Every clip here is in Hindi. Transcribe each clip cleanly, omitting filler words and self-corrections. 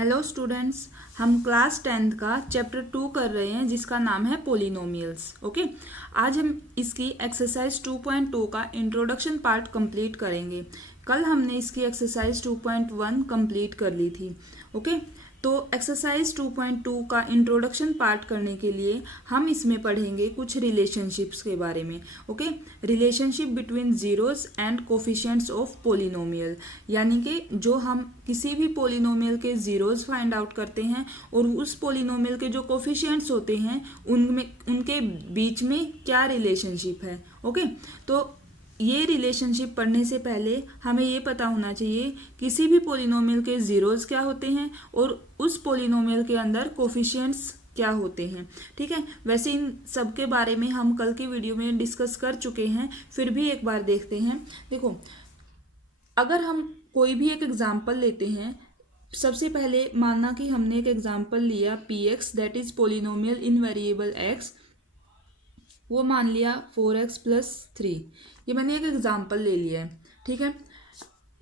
हेलो स्टूडेंट्स, हम क्लास 10th का चैप्टर 2 कर रहे हैं जिसका नाम है पोलिनोमियल्स। ओके, आज हम इसकी एक्सरसाइज 2.2 का इंट्रोडक्शन पार्ट कंप्लीट करेंगे। कल हमने इसकी एक्सरसाइज 2.1 कंप्लीट कर ली थी। ओके, तो एक्सरसाइज 2.2 का इंट्रोडक्शन पार्ट करने के लिए हम इसमें पढ़ेंगे कुछ रिलेशनशिप्स के बारे में। Okay, relationship between zeros and coefficients of polynomial, यानी कि जो हम किसी भी पोलिनोमियल के जीरोस फाइंड आउट करते हैं और उस पोलिनोमियल के जो कोफिशिएंट्स होते हैं उनमें उनके बीच में क्या रिलेशनशिप है। ओके, तो ये रिलेशनशिप पढ़ने से पहले हमें ये पता होना चाहिए किसी भी पोलिनोमियल के जीरोस क्या होते हैं और उस पोलिनोमियल के अंदर कोफिशिएंट्स क्या होते हैं। ठीक है, वैसे इन सब के बारे में हम कल की वीडियो में डिस्कस कर चुके हैं, फिर भी एक बार देखते हैं। देखो, अगर हम कोई भी एक एग्जाम्पल लेते हैं, सबसे पहले मानना कि हमने एक एग्जाम्पल लिया px that is polynomial in variable x, वो मान लिया 4x + 3। ये मैंने एक एग्जाम्पल ले लिया है। ठीक है,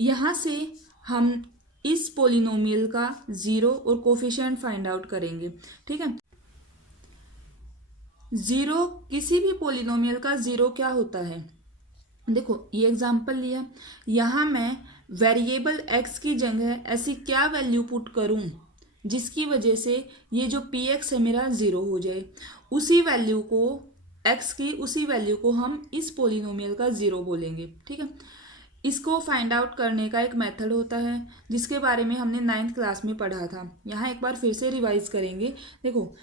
यहाँ से हम इस पोलिनोमियल का जीरो और कोफिशिएंट फाइंड आउट करेंगे। ठीक है, जीरो, किसी भी पोलिनोमियल का जीरो क्या होता है। देखो, ये एग्जाम्पल लिया, यहाँ मैं वेरिएबल x की जगह ऐसी क्या वैल्यू पुट करूँ जिसकी वजह से ये जो px है मेरा जीरो हो जाए। उसी वैल्यू को x की उसी वैल्यू को हम इस पोलिनोमियल का जीरो बोलेंगे। ठीक है, इसको फाइंड आउट करने का एक मेथड होता है जिसके बारे में हमने 9th क्लास में पढ़ा था। यहाँ एक बार फिर से रिवाइज करेंगे। देखो,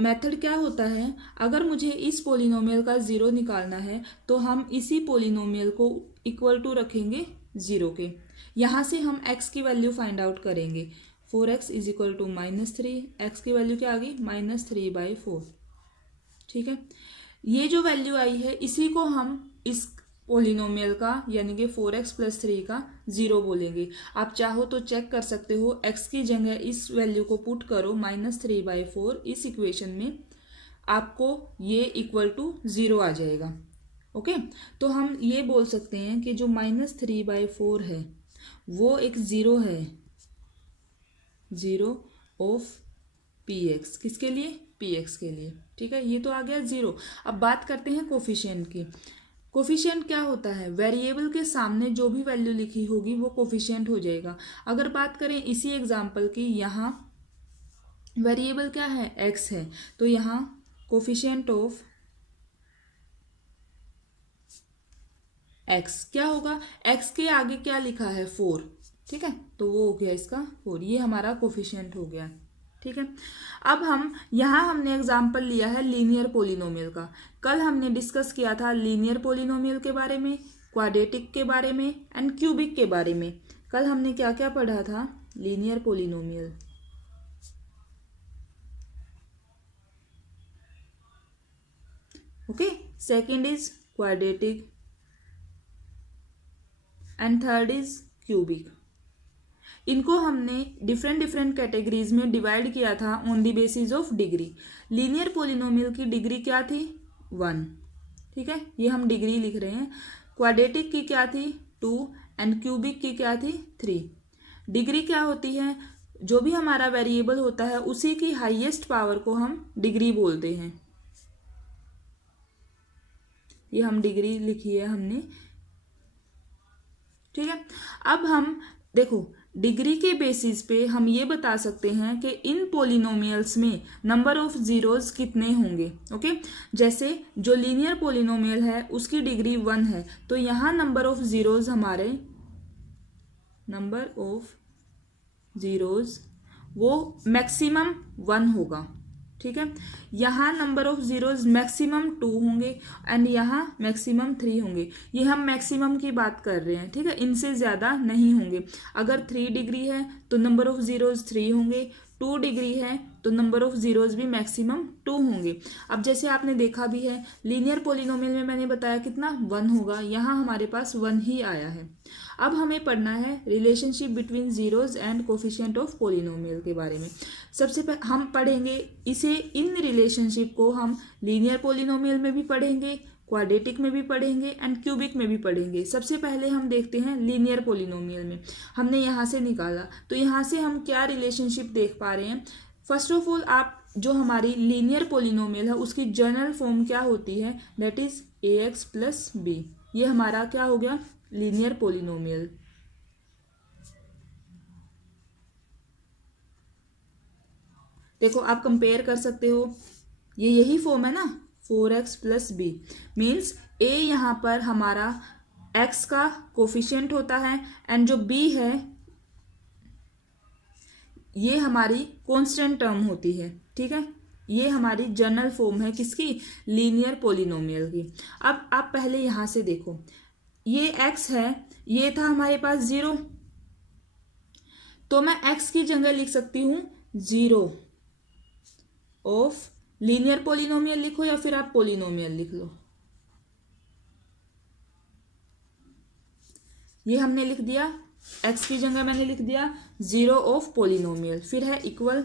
मेथड क्या होता है, अगर मुझे इस पोलिनोमियल का जीरो निकालना है तो हम इसी पोलिनोमियल को इक्वल टू रखेंगे जीरो के। यहाँ से हम x की वैल्यू फाइंड आउट करेंगे। 4x = -3, x की वैल्यू क्या आ गई -3/4। ठीक है, ये जो वैल्यू आई है इसी को हम इस पोलिनोमियल का यानी कि 4x + 3 का जीरो बोलेंगे। आप चाहो तो चेक कर सकते हो, x की जगह इस वैल्यू को पुट करो -3/4 इस इक्वेशन में, आपको ये इक्वल टू जीरो आ जाएगा। ओके, तो हम ये बोल सकते हैं कि जो -3/4 है वो एक जीरो है, जीरो ऑफ px। किसके लिए? px के लिए। ठीक है, ये तो आ गया जीरो। अब बात करते हैं कोफिशिएंट की। कोफिशिएंट क्या होता है? वेरिएबल के सामने जो भी वैल्यू लिखी होगी वो कोफिशिएंट हो जाएगा। अगर बात करें इसी एग्जांपल की, यहाँ वेरिएबल क्या है? x है, तो यहाँ कोफिशिएंट ऑफ x क्या होगा? x के आगे क्या लिखा है? 4। ठीक है, तो वो हो गया इसका 4, ये हमारा कोफिशिएंट हो गया। ठीक है, अब हमने एग्जाम्पल लिया है लीनियर पोलिनोमियल का। कल हमने डिस्कस किया था लीनियर पोलिनोमियल के बारे में, क्वाड्रेटिक के बारे में एंड क्यूबिक के बारे में। कल हमने क्या क्या पढ़ा था? Linear polynomial, okay, second is quadratic and third is cubic. इनको हमने डिफरेंट कैटेगरीज में डिवाइड किया था on the basis of degree. Linear polynomial की डिग्री क्या थी? 1। ठीक है, ये हम डिग्री लिख रहे हैं। क्वाड्रेटिक की क्या थी? 2 एंड क्यूबिक की क्या थी? 3। डिग्री क्या होती है? जो भी हमारा वेरिएबल होता है उसी की हाईएस्ट पावर को हम डिग्री बोलते हैं। ये हम डिग्री लिखी है हमने। ठीक है, अब हम देखो, डिग्री के बेसिस पे हम ये बता सकते हैं कि इन पोलिनोमियल्स में नंबर ऑफ जीरोस कितने होंगे। ओके, जैसे जो लीनियर पोलिनोमियल है उसकी डिग्री 1 है, तो यहाँ नंबर ऑफ जीरोस हमारे वो मैक्सिमम 1 होगा। ठीक है, यहाँ नंबर ऑफ जीरोस मैक्सिमम 2 होंगे एंड यहाँ मैक्सिमम 3 होंगे। ये हम मैक्सिमम की बात कर रहे हैं। ठीक है, इनसे ज़्यादा नहीं होंगे। अगर 3 डिग्री है तो नंबर ऑफ जीरोस 3 होंगे, 2 डिग्री है तो नंबर ऑफ जीरोस भी मैक्सिमम 2 होंगे। अब जैसे आपने देखा भी है लीनियर पोलिनोमियल में मैंने बताया कितना? 1 होगा, यहाँ हमारे पास 1 ही आया है। अब हमें पढ़ना है relationship between zeros and coefficient of polynomial के बारे में। सबसे पहले हम पढ़ेंगे इसे, इन रिलेशनशिप को हम लीनियर पोलिनोमियल में भी पढ़ेंगे, क्वाड्रेटिक में भी पढ़ेंगे एंड क्यूबिक में भी पढ़ेंगे। सबसे पहले हम देखते हैं लीनियर पोलिनोमियल में। हमने यहाँ से निकाला तो यहाँ से हम क्या रिलेशनशिप देख पा रहे हैं। फर्स्ट ऑफ ऑल आप जो हमारी लीनियर पोलिनोमियल है उसकी जनरल फॉर्म क्या होती है, that is ax plus B. ये हमारा क्या हो गया, लीनियर पोलिनोमियल। देखो आप कंपेयर कर सकते हो, ये यही फॉर्म है ना, 4x plus B means a यहाँ पर हमारा x का कोफिशिएंट होता है एंड जो b है ये हमारी कांस्टेंट टर्म होती है। ठीक है, ये हमारी जनरल फॉर्म है किसकी, लीनियर पोलिनोमियल की। अब आप पहले यहाँ से देखो, ये x है, ये था हमारे पास 0, तो मैं x की जगह लिख सकती हूँ 0 ऑफ लीनियर पोलिनोमियल लिखो या फिर आप पोलिनोमियल लिख लो। ये हमने लिख दिया, x की जगह मैंने लिख दिया 0 ऑफ पोलिनोमियल, फिर है इक्वल।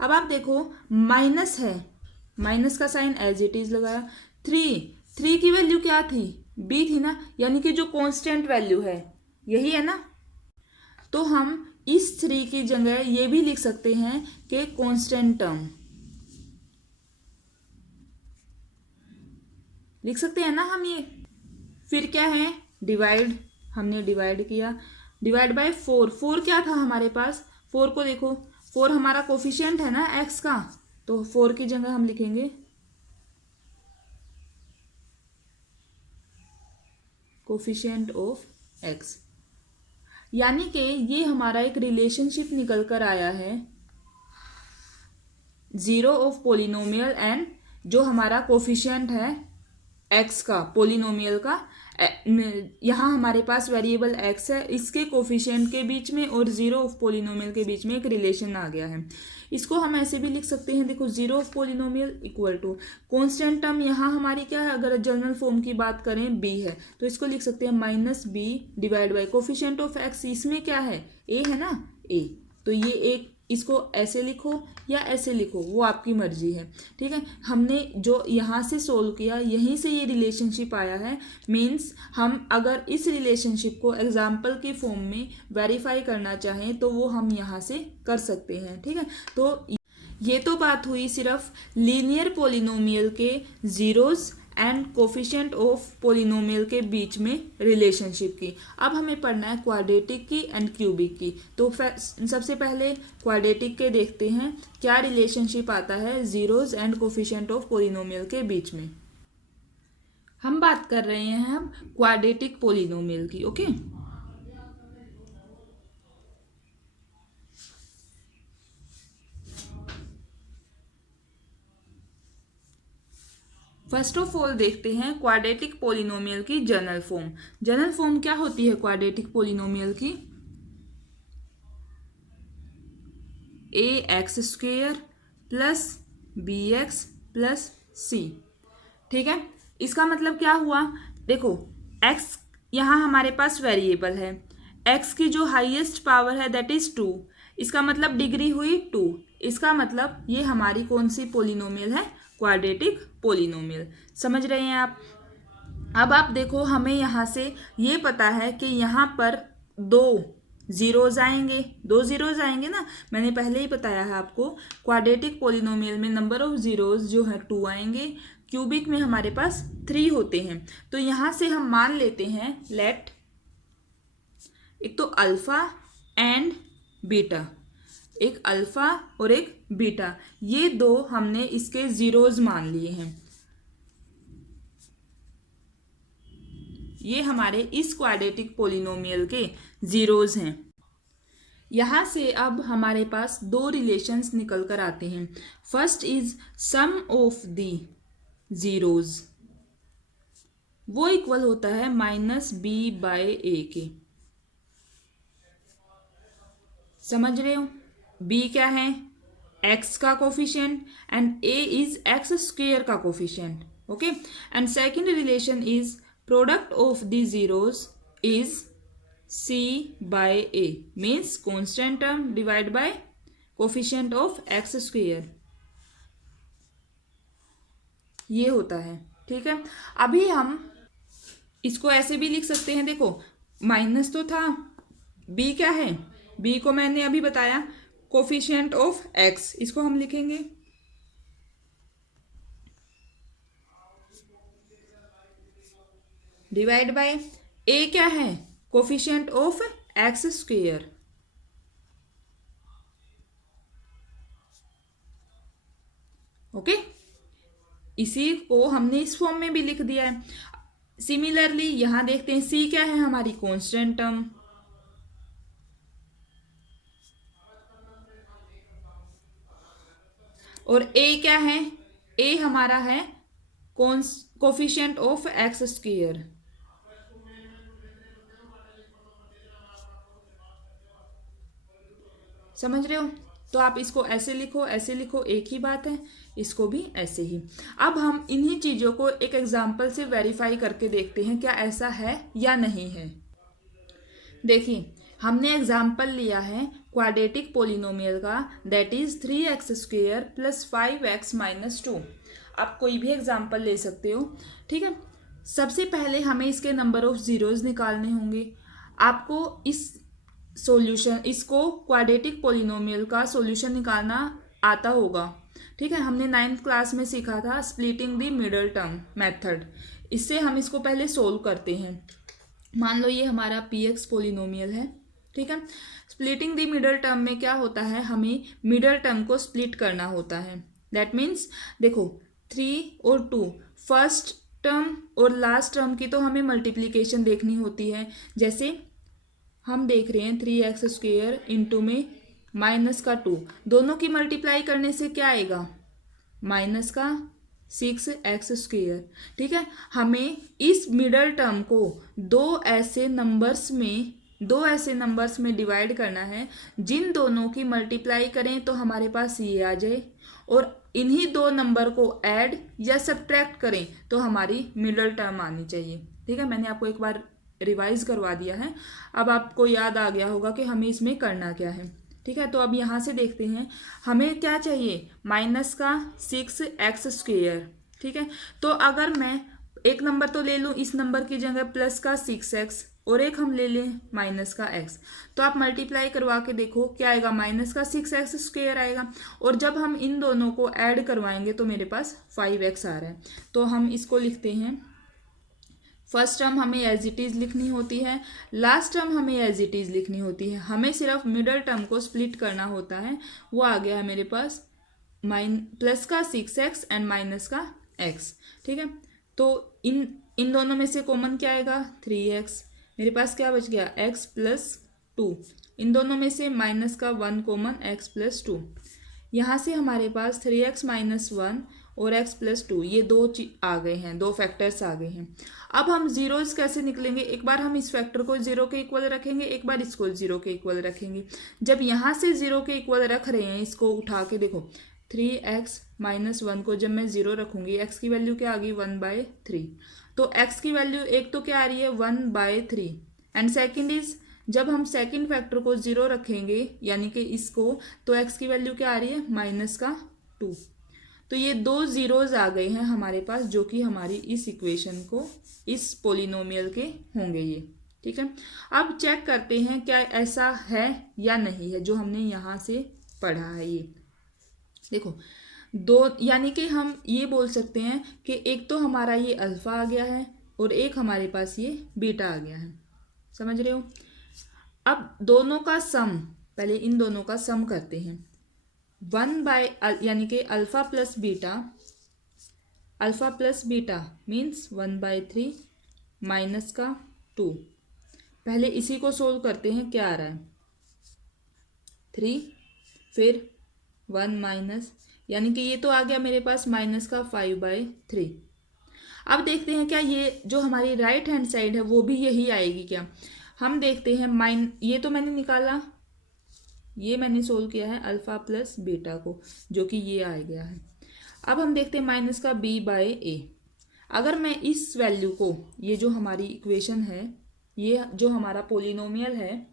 अब आप देखो माइनस है, माइनस का साइन एज इट इज लगाया। 3 की वैल्यू क्या थी, b थी ना, यानी कि जो कांस्टेंट वैल्यू है यही है ना, तो हम इस 3 की जगह ये भी लिख सकते हैं कि कांस्टेंट टर्म लिख सकते हैं ना हम ये। फिर क्या है, डिवाइड, हमने डिवाइड किया, डिवाइड बाय 4 क्या था हमारे पास, 4 को देखो, 4 हमारा कोफिशिएंट है ना x का, तो 4 की जगह हम लिखेंगे कोफिशिएंट ऑफ x। यानी कि ये हमारा एक रिलेशनशिप निकल कर आया है 0 ऑफ पोलिनोमियल एंड जो हमारा कोफिशिएंट है x का, पोलिनोमियल का, यहाँ हमारे पास वेरिएबल x है, इसके कोफिशिएंट के बीच में और 0 ऑफ पोलिनोमियल के बीच में एक रिलेशन आ गया है। इसको हम ऐसे भी लिख सकते हैं, देखो 0 of polynomial equal to constant term यहाँ हमारी क्या है, अगर जनरल फॉर्म की बात करें b है, तो इसको लिख सकते हैं minus b divide by coefficient of x, इसमें क्या है a है ना, a, तो ये एक, इसको ऐसे लिखो या ऐसे लिखो वो आपकी मर्जी है। ठीक है, हमने जो यहाँ से सोल्व किया यहीं से ये रिलेशनशिप आया है। मीन्स हम अगर इस रिलेशनशिप को एग्जाम्पल की फॉर्म में वेरीफाई करना चाहें तो वो हम यहाँ से कर सकते हैं। ठीक है, तो ये तो बात हुई सिर्फ लीनियर पोलिनोमियल के zeros and coefficient of polynomial के बीच में रिलेशनशिप की। अब हमें पढ़ना है क्वाड्रेटिक की एंड क्यूबिक की। तो सबसे पहले क्वाड्रेटिक के देखते हैं क्या रिलेशनशिप आता है zeros and coefficient of polynomial के बीच में। हम बात कर रहे हैं अब क्वाड्रेटिक पोलिनोमियल की। ओके, फर्स्ट ऑफ ऑल देखते हैं क्वाड्रेटिक पोलिनोमियल की जनरल फॉर्म। जनरल फॉर्म क्या होती है क्वाड्रेटिक पोलिनोमियल की, ax² plus bx plus c। ठीक है, इसका मतलब क्या हुआ, देखो x यहाँ हमारे पास वेरिएबल है, x की जो हाईएस्ट पावर है दैट इज 2, इसका मतलब डिग्री हुई 2, इसका मतलब ये हमारी कौन सी पोलिनोमियल है, क्वाड्रेटिक पोलिनोमियल। समझ रहे हैं आप। अब आप देखो हमें यहाँ से ये पता है कि यहाँ पर 2 जीरोज आएंगे ना, मैंने पहले ही बताया है आपको, क्वाड्रेटिक पोलिनोमियल में नंबर ऑफ जीरोज जो है 2 आएंगे, क्यूबिक में हमारे पास 3 होते हैं। तो यहाँ से हम मान लेते हैं लेट, एक तो अल्फा एंड बीटा, एक अल्फा और एक बीटा, ये दो हमने इसके जीरोज मान लिए हैं। ये हमारे इस क्वाड्रेटिक पोलिनोमियल के जीरोज हैं। यहाँ से अब हमारे पास 2 रिलेशंस निकल कर आते हैं। First is sum of the zeros, वो इक्वल होता है माइनस b बाय a के। समझ रहे हो, b क्या है, x का coefficient and a is x² का coefficient. Okay, and second relation is product of the zeros is c by a, means constant term divide by coefficient of x², ये होता है। ठीक है, अभी हम इसको ऐसे भी लिख सकते हैं, देखो माइनस तो था, बी क्या है, बी को मैंने अभी बताया कोफिशिएंट ऑफ एक्स, इसको हम लिखेंगे डिवाइड बाय ए क्या है, coefficient of x square. Okay, इसी को हमने इस फॉर्म में भी लिख दिया है। सिमिलरली यहां देखते हैं सी क्या है, हमारी कांस्टेंट टर्म, और ए क्या है, ए हमारा है कोफिशिएंट ऑफ एक्स स्क्वेयर। समझ रहे हो, तो आप इसको ऐसे लिखो, ऐसे लिखो, एक ही बात है, इसको भी ऐसे ही। अब हम इन्हीं चीजों को एक एग्जांपल से वेरीफाई करके देखते हैं क्या ऐसा है या नहीं है। देखिए, हमने एग्जाम्पल लिया है क्वाड्रेटिक पोलिनोमियल का, that is 3x square plus 5x minus 2। आप कोई भी एग्जाम्पल ले सकते हो, ठीक है। सबसे पहले हमें इसके नंबर ऑफ जीरोज निकालने होंगे। आपको इस सॉल्यूशन, इसको क्वाड्रेटिक पोलिनोमियल का सॉल्यूशन निकालना आता होगा, ठीक है। हमने 9th क्लास में सीखा था splitting the middle term method. इससे हम इसको पहले सोल्व करते हैं। मान लो ये हमारा पी एक्स पोलिनोमियल है, ठीक है। स्प्लिटिंग द मिडल टर्म में क्या होता है, हमें मिडल टर्म को स्प्लिट करना होता है। दैट मीन्स देखो 3 और 2, फर्स्ट टर्म और लास्ट टर्म की तो हमें मल्टीप्लीकेशन देखनी होती है। जैसे हम देख रहे हैं 3x स्क्वेयर इंटू में माइनस का 2, दोनों की मल्टीप्लाई करने से क्या आएगा, माइनस का 6x स्क्वेयर, ठीक है। हमें इस मिडल टर्म को दो ऐसे नंबर्स में डिवाइड करना है जिन दोनों की मल्टीप्लाई करें तो हमारे पास ये आ जाए, और इन्हीं दो नंबर को ऐड या सब्ट्रैक्ट करें तो हमारी मिडल टर्म आनी चाहिए, ठीक है। मैंने आपको एक बार रिवाइज करवा दिया है, अब आपको याद आ गया होगा कि हमें इसमें करना क्या है, ठीक है। तो अब यहाँ से देखते हैं हमें क्या चाहिए, माइनस का 6x स्क्वेयर, ठीक है। तो अगर मैं एक नंबर तो ले लूँ इस नंबर की जगह प्लस का 6x, और एक हम ले लें माइनस का x, तो आप मल्टीप्लाई करवा के देखो क्या आएगा, माइनस का 6x स्क्वेयर आएगा। और जब हम इन दोनों को ऐड करवाएंगे तो मेरे पास 5x आ रहा है। तो हम इसको लिखते हैं, फर्स्ट टर्म हमें एज इट इज़ लिखनी होती है, लास्ट टर्म हमें एज इट इज़ लिखनी होती है, हमें सिर्फ मिडल टर्म को स्प्लिट करना होता है। वो आ गया है मेरे पास प्लस का 6x एंड माइनस का x, ठीक है। तो इन दोनों में से कॉमन क्या आएगा, 3x, मेरे पास क्या बच गया, x प्लस 2, इन दोनों में से माइनस का 1 कॉमन, x प्लस 2, यहाँ से हमारे पास 3x माइनस 1 और x प्लस 2, ये दो आ गए हैं, दो फैक्टर्स आ गए हैं। अब हम जीरोज कैसे निकलेंगे, एक बार हम इस फैक्टर को 0 के इक्वल रखेंगे, एक बार इसको 0 के इक्वल रखेंगे। जब यहाँ से 0 के इक्वल रख रहे हैं, इसको उठा के देखो 3x माइनस 1 को जब मैं 0 रखूंगी, x की वैल्यू क्या आ गई, 1/3। तो x की वैल्यू एक तो क्या आ रही है, 1/3, एंड सेकेंड इज जब हम सेकेंड फैक्टर को 0 रखेंगे यानी कि इसको, तो x की वैल्यू क्या आ रही है, माइनस का 2। तो ये दो जीरोज आ गए हैं हमारे पास, जो कि हमारी इस इक्वेशन को, इस पोलिनोमियल के होंगे ये, ठीक है। अब चेक करते हैं क्या ऐसा है या नहीं है जो हमने यहाँ से पढ़ा है। ये देखो दो, यानी कि हम ये बोल सकते हैं कि एक तो हमारा ये अल्फा आ गया है और एक हमारे पास ये बीटा आ गया है, समझ रहे हो। अब दोनों का सम, पहले इन दोनों का सम करते हैं, 1 यानी कि alpha plus beta means 1/3 minus का 2। पहले इसी को सोल्व करते हैं, क्या आ रहा है 3, फिर 1 माइनस, यानी कि ये तो आ गया मेरे पास माइनस का 5/3। अब देखते हैं क्या ये जो हमारी राइट हैंड साइड है वो भी यही आएगी क्या। हम देखते हैं ये तो मैंने निकाला, ये मैंने सोल्व किया है अल्फा प्लस बीटा को, जो कि ये आ गया है। अब हम देखते हैं माइनस का b/a। अगर मैं इस वैल्यू को, ये जो हमारी इक्वेशन है, ये जो हमारा पोलिनोमियल है,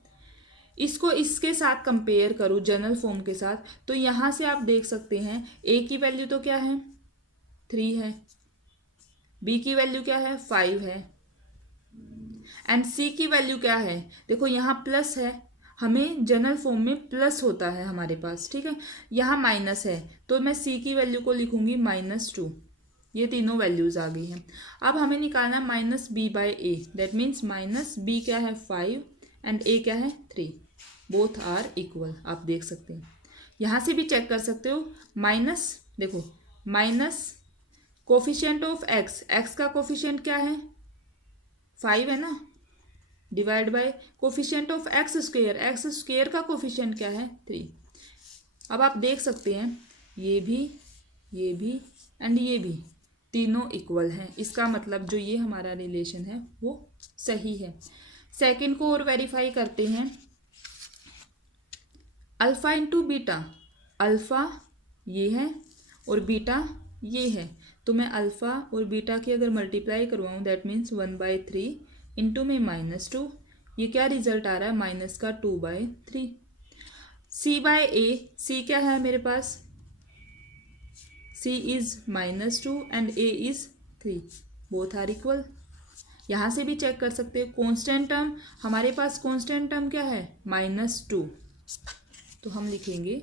इसको इसके साथ कंपेयर करूँ जनरल फॉर्म के साथ, तो यहाँ से आप देख सकते हैं a की वैल्यू तो क्या है 3 है, बी की वैल्यू क्या है 5 है, एंड सी की वैल्यू क्या है, देखो यहाँ प्लस है, हमें जनरल फॉर्म में प्लस होता है हमारे पास, ठीक है। यहाँ माइनस है तो मैं सी की वैल्यू को लिखूंगी -2। ये तीनों वैल्यूज आ गई हैं। अब हमें निकालना -b/a, दैट मीन्स -b क्या है 5 एंड a क्या है 3, बोथ आर इक्वल। आप देख सकते हैं, यहाँ से भी चेक कर सकते हो। माइनस, देखो minus coefficient of x, x का कोफिशिएंट क्या है 5 है ना, divide by coefficient of x square का कोफिशिएंट क्या है 3। अब आप देख सकते हैं ये भी एंड ये भी तीनों इक्वल हैं, इसका मतलब जो ये हमारा रिलेशन है वो सही है। सेकंड को और वेरीफाई करते हैं। अल्फा इंटू बीटा, अल्फा ये है और बीटा ये है, तो मैं अल्फा और बीटा की अगर मल्टीप्लाई करवाऊँ दैट मीन्स 1/3 इंटू में -2, ये क्या रिजल्ट आ रहा है माइनस का 2/3। c/a, c क्या है मेरे पास, c is -2 and a is 3, both are equal. यहाँ से भी चेक कर सकते हैं। कॉन्स्टेंट टर्म, हमारे पास कॉन्स्टेंट टर्म क्या है -2, तो हम लिखेंगे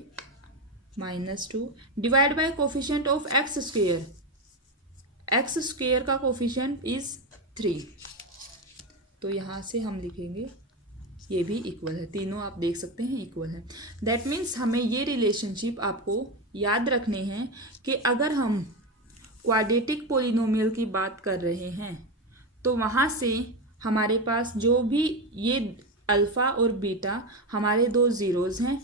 -2 divide by coefficient of x square का कोफिशिएंट इज 3, तो यहाँ से हम लिखेंगे ये भी इक्वल है, तीनों आप देख सकते हैं इक्वल है। दैट मीन्स हमें ये रिलेशनशिप आपको याद रखने हैं कि अगर हम क्वाड्रेटिक पोलिनोमियल की बात कर रहे हैं तो वहाँ से हमारे पास जो भी ये अल्फ़ा और बीटा हमारे दो ज़ीरोज़ हैं,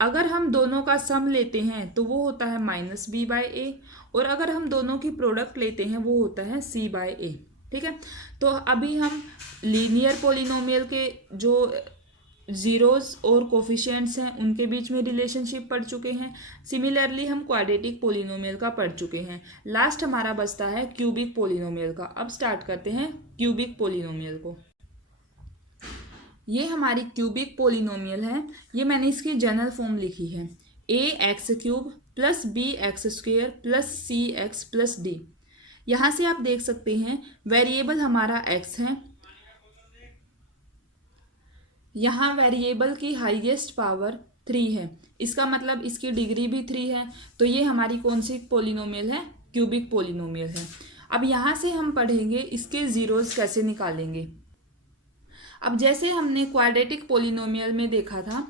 अगर हम दोनों का सम लेते हैं तो वो होता है -b/a, और अगर हम दोनों की प्रोडक्ट लेते हैं वो होता है c/a, ठीक है। तो अभी हम लीनियर पोलिनोमियल के जो ज़ीरोज़ और कोफिशिएंट्स हैं उनके बीच में रिलेशनशिप पढ़ चुके हैं। सिमिलरली हम क्वाड्रेटिक पोलिनोमियल का पढ़ चुके हैं। लास्ट हमारा बचता है क्यूबिक पोलिनोमियल का। अब स्टार्ट करते हैं क्यूबिक पोलिनोमियल को। ये हमारी क्यूबिक पोलिनोमियल है, ये मैंने इसकी जनरल फॉर्म लिखी है ax³ + bx² + cx + d। यहाँ से आप देख सकते हैं वेरिएबल हमारा x है, यहाँ वेरिएबल की हाईएस्ट पावर 3 है, इसका मतलब इसकी डिग्री भी 3 है, तो ये हमारी कौन सी पोलिनोमियल है, क्यूबिक पोलिनोमियल है। अब यहाँ से हम पढ़ेंगे इसके ज़ीरोज़ कैसे निकालेंगे। अब जैसे हमने क्वाड्रेटिक पोलिनोमियल में देखा था,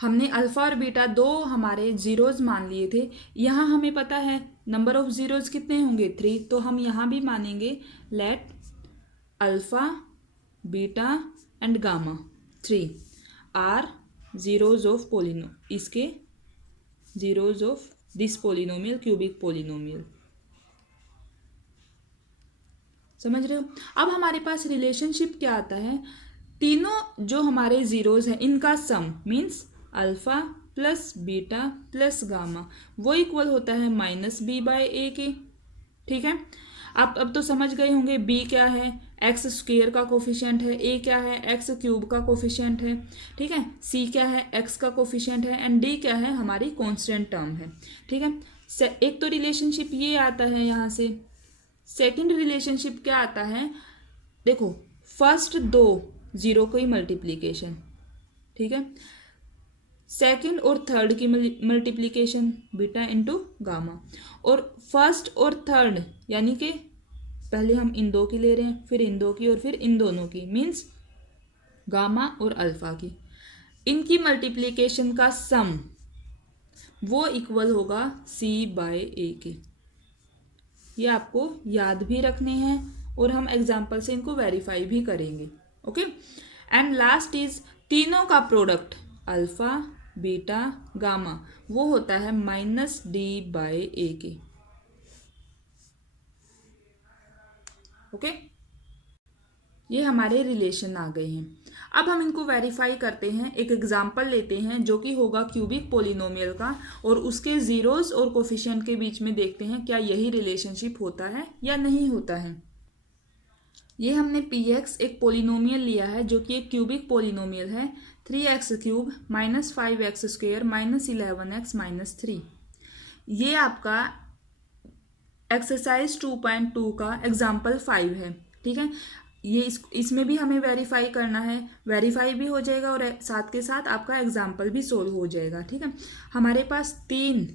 हमने अल्फ़ा और बीटा दो हमारे ज़ीरोज़ मान लिए थे। यहाँ हमें पता है नंबर ऑफ़ ज़ीरोज़ कितने होंगे 3, तो हम यहाँ भी मानेंगे let alpha beta and gamma 3 are zeroes of इसके zeroes of this polynomial, cubic polynomial. समझ रहे हो। अब हमारे पास रिलेशनशिप क्या आता है, तीनों जो हमारे ज़ीरोज़ हैं इनका sum means alpha plus beta plus gamma वो इक्वल होता है -b/a के, ठीक है। आप अब तो समझ गए होंगे b क्या है, x² का कोफिशिएंट है, a क्या है x³ का कोफिशिएंट है, ठीक है, c क्या है x का कोफिशिएंट है एंड d क्या है हमारी कांस्टेंट टर्म है, ठीक है। एक तो रिलेशनशिप ये आता है यहाँ से। सेकंड रिलेशनशिप क्या आता है, देखो फर्स्ट दो ज़ीरो की मल्टीप्लिकेशन, ठीक है, सेकंड और थर्ड की मल्टीप्लिकेशन बीटा इंटू गामा, और फर्स्ट और थर्ड यानी कि पहले हम इन दो की ले रहे हैं, फिर इन दो की और फिर इन दोनों की, मीन्स गामा और अल्फ़ा की, इनकी मल्टीप्लिकेशन का सम वो इक्वल होगा c/a के। ये आपको याद भी रखने हैं और हम एग्जाम्पल से इनको वेरीफाई भी करेंगे, ओके। एंड लास्ट इज तीनों का प्रोडक्ट अल्फ़ा बीटा गामा वो होता है -d/a के, ओके। ये हमारे रिलेशन आ गए हैं। अब हम इनको वेरीफाई करते हैं, एक एग्जाम्पल लेते हैं जो कि होगा क्यूबिक पोलिनोमियल का, और उसके ज़ीरोज़ और कोफिशिएंट के बीच में देखते हैं क्या यही रिलेशनशिप होता है या नहीं होता है। ये हमने px एक पोलिनोमियल लिया है जो कि एक क्यूबिक पोलिनोमियल है, 3x³ - 5x² - 11x - 3। ये आपका एक्सरसाइज 2.2 का एग्जाम्पल 5 है, ठीक है। ये इसमें भी हमें वेरीफाई करना है, वेरीफाई भी हो जाएगा और साथ के साथ आपका एग्जाम्पल भी सोल्व हो जाएगा, ठीक है। हमारे पास 3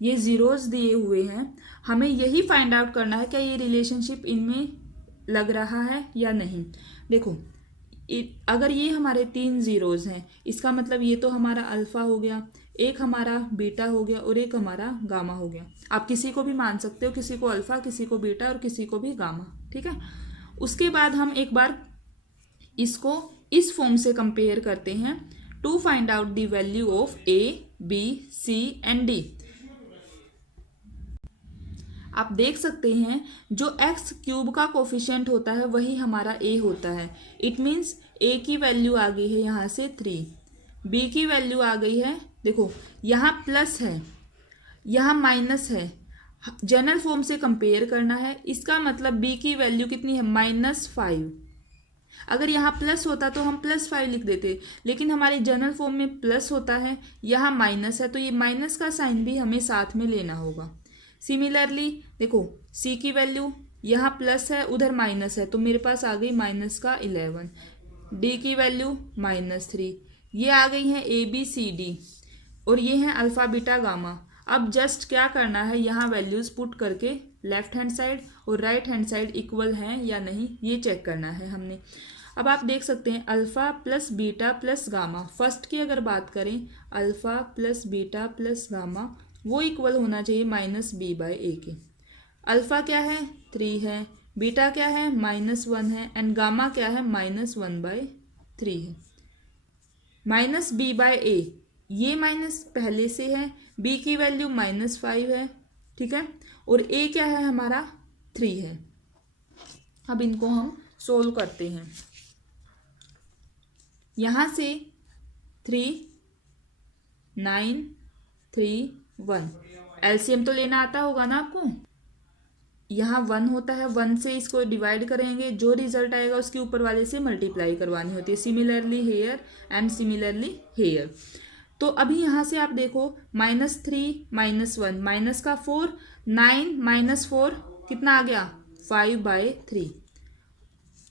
ये जीरोस दिए हुए हैं, हमें यही फाइंड आउट करना है क्या ये रिलेशनशिप इनमें लग रहा है या नहीं। देखो अगर ये हमारे 3 जीरोस हैं, इसका मतलब ये तो हमारा अल्फा हो गया, एक हमारा बीटा हो गया और एक हमारा गामा हो गया। आप किसी को भी मान सकते हो, किसी को अल्फा, किसी को बीटा और किसी को भी गामा, ठीक है। उसके बाद हम एक बार इसको इस फॉर्म से कंपेयर करते हैं to find out the value of A, B, C and D. आप देख सकते हैं जो एक्स क्यूब का कोफिशिएंट होता है वही हमारा ए होता है। इट मीन्स ए की वैल्यू आ गई है यहाँ से 3, बी की वैल्यू आ गई है, देखो यहाँ प्लस है, यहाँ माइनस है, जनरल फॉर्म से कंपेयर करना है। इसका मतलब बी की वैल्यू कितनी है, -5। अगर यहाँ प्लस होता तो हम +5 लिख देते, लेकिन हमारे जनरल फॉर्म में प्लस होता है, यहाँ माइनस है, तो ये माइनस का साइन भी हमें साथ में लेना होगा। सिमिलरली देखो सी की वैल्यू यहाँ प्लस है, उधर माइनस है, तो मेरे पास आ गई -11। डी की वैल्यू -3, ये आ गई है ए बी सी डी, और ये है अल्फ़ा बीटा गामा। अब जस्ट क्या करना है, यहाँ वैल्यूज़ पुट करके लेफ्ट हैंड साइड और राइट हैंड साइड इक्वल हैं या नहीं ये चेक करना है हमने। अब आप देख सकते हैं alpha plus beta plus gamma, first की अगर बात करें alpha plus beta plus gamma वो इक्वल होना चाहिए -b/a के। अल्फ़ा क्या है 3 है, बीटा क्या है -1 है एंड गामा क्या है -1/3 है। -b/a ये माइनस पहले से है, b की वैल्यू -5 है, ठीक है, और a क्या है हमारा 3 है। अब इनको हम सोल्व करते हैं। यहाँ से 3 9 3 1, एलसीएम तो लेना आता होगा ना आपको। यहाँ 1 होता है, 1 से इसको डिवाइड करेंगे, जो रिजल्ट आएगा उसके ऊपर वाले से मल्टीप्लाई करवानी होती है। Similarly here and similarly here. तो अभी यहाँ से आप देखो -3 -1 माइनस का 4, 9 - 4 कितना आ गया 5/3।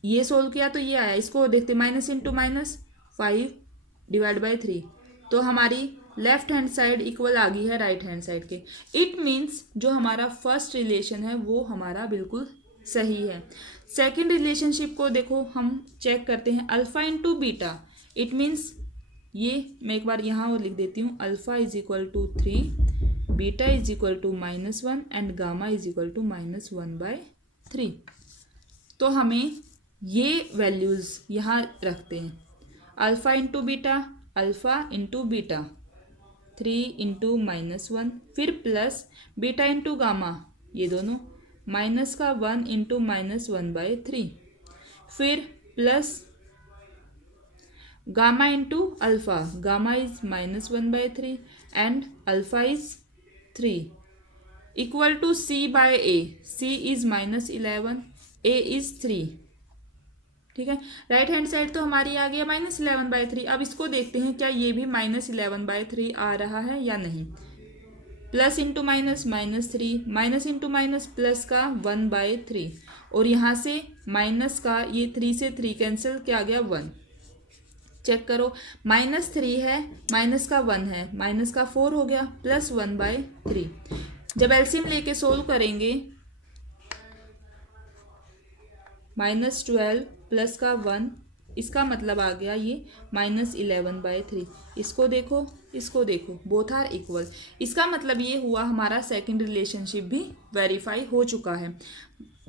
ये सोल्व किया तो ये आया, इसको देखते माइनस इंटू माइनस 5/3, तो हमारी लेफ्ट हैंड साइड इक्वल आ गई है राइट हैंड साइड के। इट मीन्स जो हमारा फर्स्ट रिलेशन है वो हमारा बिल्कुल सही है। सेकंड रिलेशनशिप को देखो हम चेक करते हैं, alpha into beta. It means ये मैं एक बार यहाँ और लिख देती हूँ, alpha is equal to 3, beta is equal to -1 and gamma is equal to -1/3। तो हमें ये वैल्यूज़ यहाँ रखते हैं, alpha into beta, alpha into beta 3 into -1, फिर प्लस बीटा इंटू गामा, ये दोनों माइनस का 1 इंटू -1/3, फिर plus gamma into alpha, gamma is -1/3 and alpha is 3 equal to c/a, c is -11, a is 3, ठीक है। राइट हैंड साइड तो हमारी आ गया -11/3। अब इसको देखते हैं क्या ये भी -11/3 आ रहा है या नहीं। Plus into minus -3, minus into minus plus का 1/3, और यहाँ से माइनस का ये 3 से 3 कैंसिल, क्या आ गया 1। चेक करो -3 है, माइनस का 1 है, माइनस का 4 हो गया, प्लस 1/3। जब एलसीएम लेके सोल्व करेंगे -12 प्लस का 1, इसका मतलब आ गया ये -11/3। इसको देखो, इसको देखो, बोथ आर इक्वल। इसका मतलब ये हुआ हमारा सेकंड रिलेशनशिप भी वेरीफाई हो चुका है।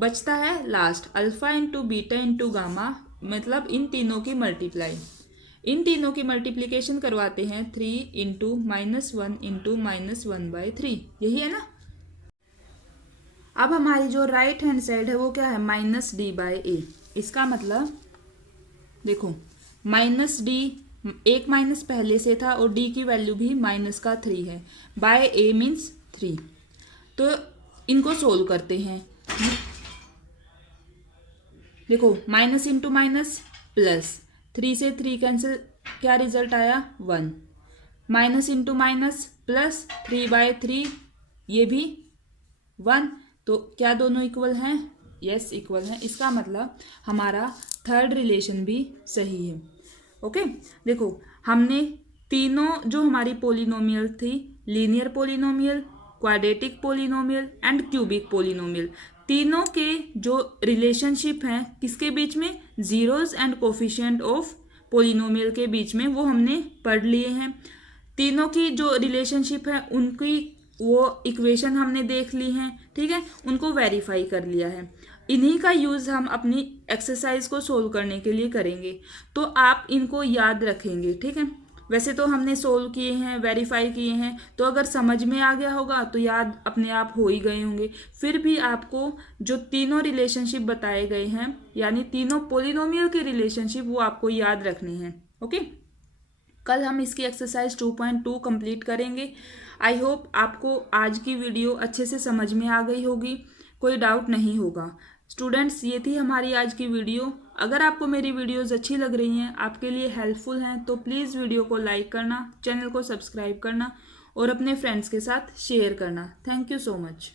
बचता है last alpha into beta into gamma, मतलब इन तीनों की मल्टीप्लाई। इन तीनों की मल्टीप्लिकेशन करवाते हैं 3 इंटू -1 इंटू -1/3, यही है ना। अब हमारी जो राइट हैंड साइड है वो क्या है -d/a। इसका मतलब देखो -d, एक माइनस पहले से था और d की वैल्यू भी -3 है, बाय a मीन्स 3। तो इनको सोल्व करते हैं। देखो माइनस इंटू माइनस प्लस, 3 से 3 कैंसिल, क्या रिजल्ट आया 1। माइनस इंटू माइनस प्लस 3/3, ये भी 1, तो क्या दोनों इक्वल हैं? यस, इक्वल हैं। इसका मतलब हमारा थर्ड रिलेशन भी सही है। ओके, देखो हमने तीनों जो हमारी पोलिनोमियल थी, linear polynomial, quadratic polynomial and cubic polynomial, तीनों के जो रिलेशनशिप हैं किसके बीच में? Zeros and coefficient of polynomial के बीच में, वो हमने पढ़ लिए हैं। तीनों की जो रिलेशनशिप है उनकी वो इक्वेशन हमने देख ली हैं, ठीक है, उनको वेरीफाई कर लिया है। इन्हीं का यूज़ हम अपनी एक्सरसाइज को सोल्व करने के लिए करेंगे, तो आप इनको याद रखेंगे, ठीक है। वैसे तो हमने सोल्व किए हैं, वेरीफाई किए हैं, तो अगर समझ में आ गया होगा तो याद अपने आप हो ही गए होंगे। फिर भी आपको जो तीनों रिलेशनशिप बताए गए हैं, यानी तीनों पोलिनोमियल के रिलेशनशिप, वो आपको याद रखने हैं। ओके, कल हम इसकी एक्सरसाइज 2.2 कंप्लीट करेंगे। आई होप आपको आज की वीडियो अच्छे से समझ में आ गई होगी, कोई डाउट नहीं होगा। स्टूडेंट्स, ये थी हमारी आज की वीडियो। अगर आपको मेरी वीडियोस अच्छी लग रही हैं, आपके लिए हेल्पफुल हैं, तो प्लीज़ वीडियो को लाइक करना, चैनल को सब्सक्राइब करना और अपने फ्रेंड्स के साथ शेयर करना। Thank you so much.